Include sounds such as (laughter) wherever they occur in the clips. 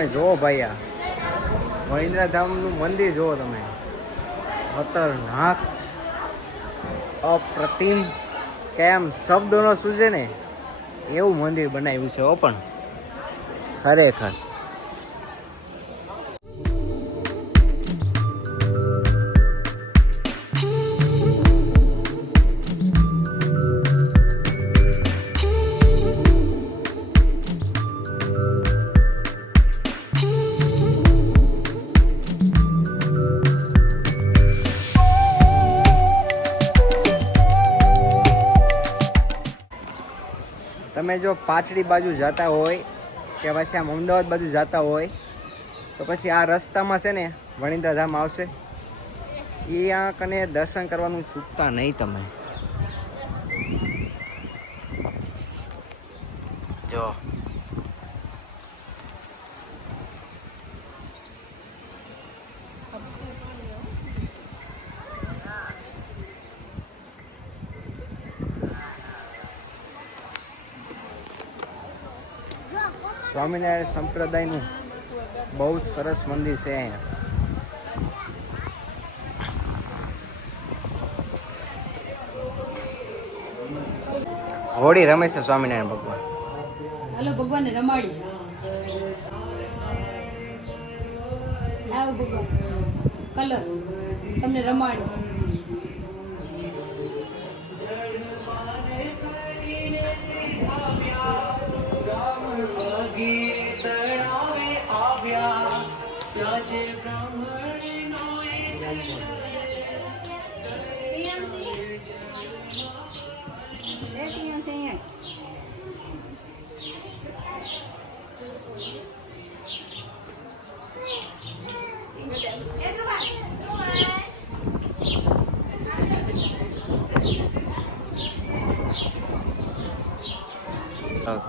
તમે જુઓ ભાઈ આ. મહિન્દ્રાધામનું મંદિર જુઓ તમે. ખતરનાક. અપ્રતિમ કેમ શબ્દોનો સૂજે ને? એવું મંદિર બનાવ્યું છે ઓ પણ. ખરેખર. તમે જો પાટડી બાજુ જતા હોય કે પછી આમ અમદાવાદ બાજુ જતા હોય, તો પછી આ રસ્તામાં છે ને વણિંદા ધામ આવશે. એ આ કને દર્શન કરવાનું ચૂકતા નહીં તમે. જો સ્વામિનારાયણ સંપ્રદાયનું બહુ જ સરસ મંદિર છે અહીંયા. હોળી રમે છે સ્વામિનારાયણ ભગવાન. હાલો ભગવાન રમાડી. કલર. તમને રમાડે.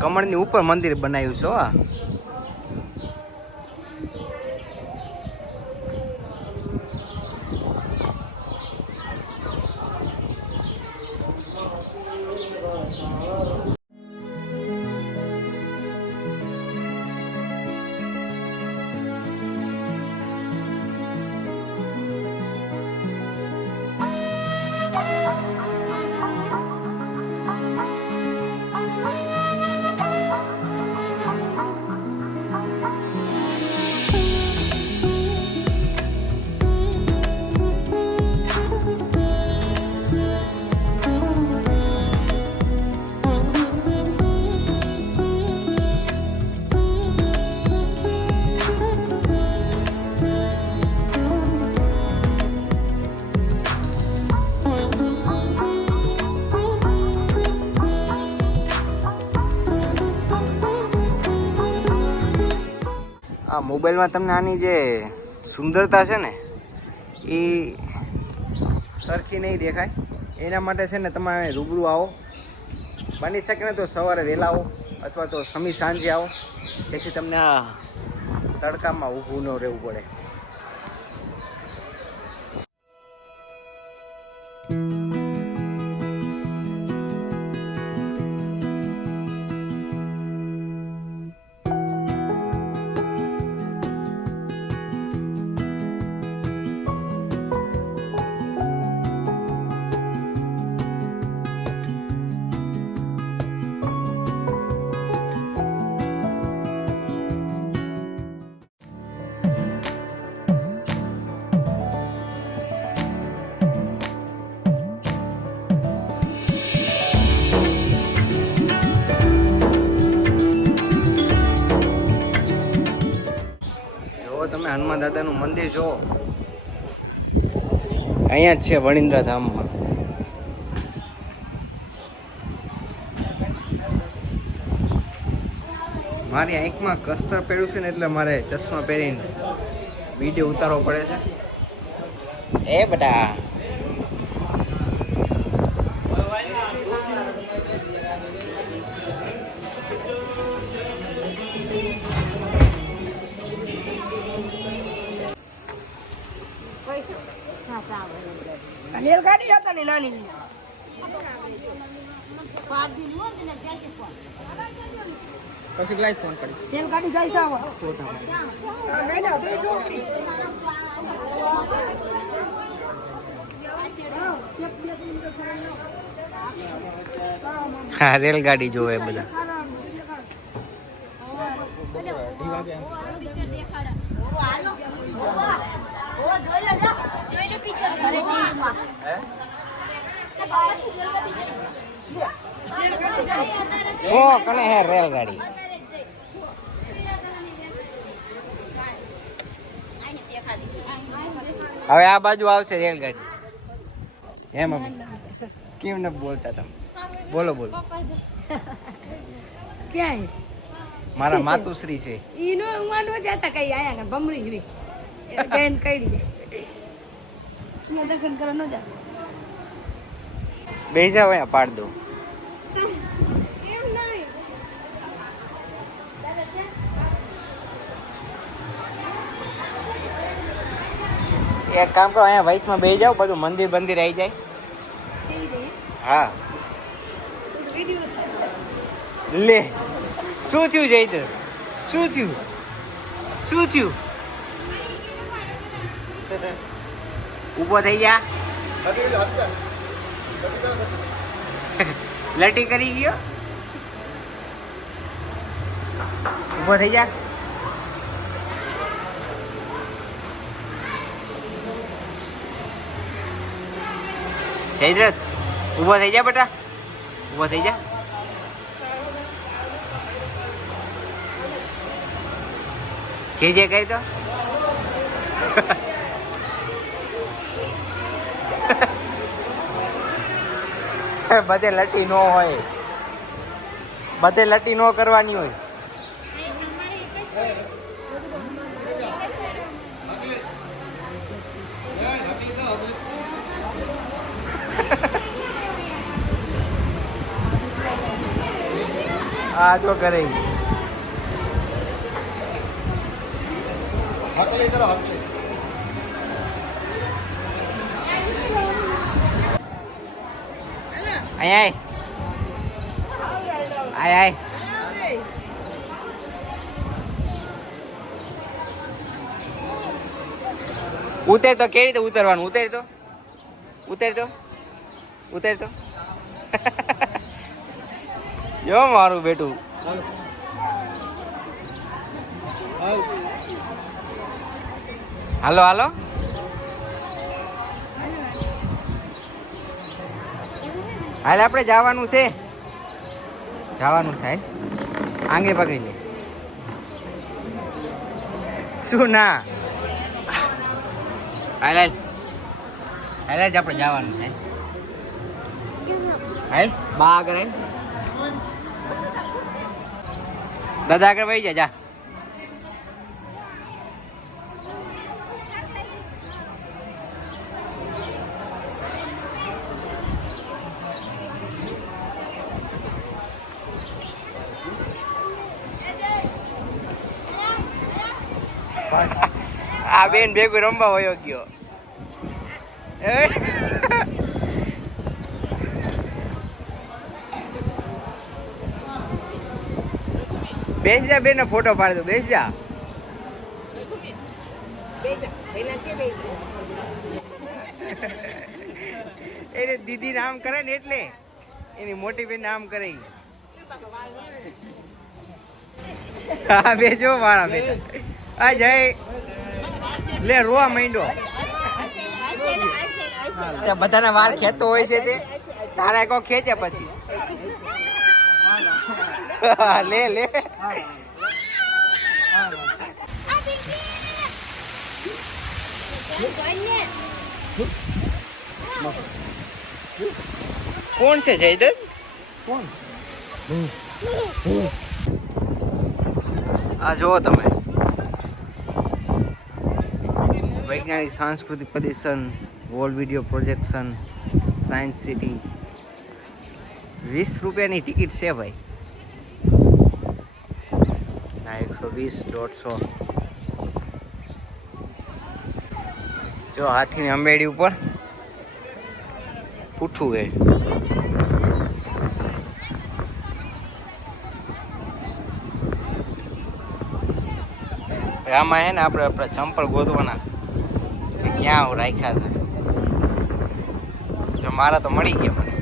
કમળની ઉપર મંદિર બનાવ્યું છે આ આ મોબાઈલમાં તમને આની જે સુંદરતા છે ને, એ સરખી નહીં દેખાય. એના માટે છે ને તમે રૂબરૂ આવો. બની શકે ને તો સવારે વહેલા આવો અથવા તો સમી સાંજે આવો. જેથી તમને આ તડકામાં ઊભું ન રહેવું પડે. દાદાનું મંદિર જો અહીંયા જ છે વણિન્દ્રા ધામમાં. મારી આંખમાં કસ્તર પહેર્યું છે ને એટલે મારે ચશ્મા પહેરીને વીડિયો ઉતારવો પડે છે. એ બટા રેલગાડી હતા ને નાની પછી લાઈટ ફોન કરી. તેલ કાઢી જાય છે આવા. હા રેલગાડી જોવે બધા. સો કને હે રેલગાડી? હવે આ બાજુ આવશે રેલગાડી. હે મમ્મી કેમ ન બોલતા તમે? બોલો બોલો. ક્યાંય? મારા માતુશ્રી છે. ઈ નો ઉવા નો જાતા કઈ આયા ને ભમરી જેવી જૈન કઈ રીતે દર્શન કરવા ન જા. બેસા હોય પાડ દો. એક કામ કરો, અહીંયા વૈશમાં બે જાવ બધું મંદિર બંદિર આવી જાય. હા. લે, શું થયું જઈ તો શું થયું? શું થયું? ઊભો થઈ જા. લટી કરી ગયો? ઊભો થઈ જા. જયદ્રથ ઊભો થઈ જા બેટા. ઊભો થઈ જા. જે જે કહી તો (laughs) બધે લટી નો હોય. બધે લટી નો કરવાની હોય. આ જો કરે. હકલી કરો હકલી અહીંયા આય. આય આય. ઉતર તો કેવી રીતે ઉતરવાનું? ઉતર તો? ઉતર તો? ઉતર તો? (laughs) જો મારું બેટું. હાલો હાલો. હાલ આપણે જવાનું છે. જવાનું છે. આંગે પકડી લે. શું ના? હાલ હાલ. હાલ જ આપણે જવાનું છે. હાલ, બા આગળ દાદા આગળ વહી જા જા આ બેન ભેગું રમવા વયો ગયો એ? બેસ જા બેન ફોટો પાડ દો બેસ જા એને દીદી નામ કરે ને એટલે એની મોટી બેન નામ કરે. હા બેજો મારા બેટા. આ જય. લે, રોવા માંડ્યો. બધાના વાર ખેતો હોય છે તે. તારા કો ખેંચે પછી. (laughs) લે લે. કોણ છે કોણ આ જુઓ તમે. વૈજ્ઞાનિક સાંસ્કૃતિક પ્રદર્શન wall video projection science city વીસ રૂપિયાની ટિકિટ છે ભાઈ. એકસો વીસ દોઢસો. જો હાથીની અંબેડી ઉપર પૂઠું હે. આમાં હે ને આપણે આપણે ચંપલ ગોતવાના. ક્યાં રાખ્યા છે? જો મારા તો મળી ગયા મને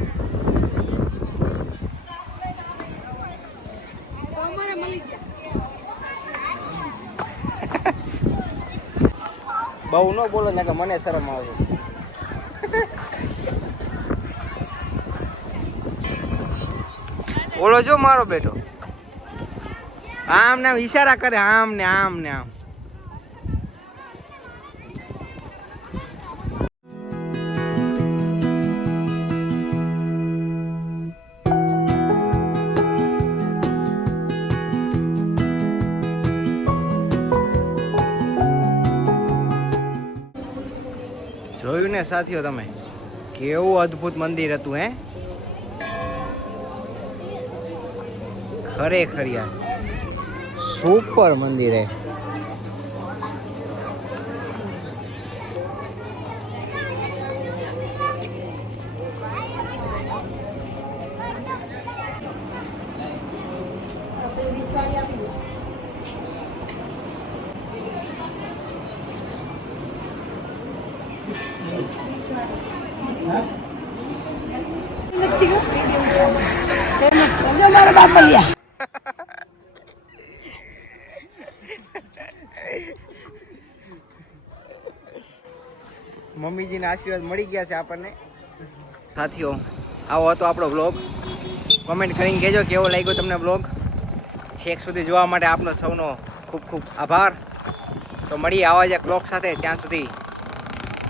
બહુ ન બોલો ને કે મને શરમ આવે. બોલો જો મારો બેટો. આમ ને ઈશારા કરે, આમ ને આમ ને આમ. ને સાથીઓ તમે કેવું અદ્ભુત મંદિર હતું હે? ખરેખર યાર સુપર મંદિર હે નથી ગયો ફેમસ જો મારા બાપલિયા મમ્મીજીના આશીર્વાદ મળી ગયા છે આપણને. સાથીઓ, આવો હતો આપણો બ્લોગ કમેન્ટ કરીને કહેજો કેવો લાગ્યો તમને બ્લોગ છેક સુધી જોવા માટે આપનો સૌનો ખૂબ ખૂબ આભાર. તો મળીએ આવા જ બ્લોગ સાથે. ત્યાં સુધી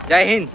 જય હિન્દ.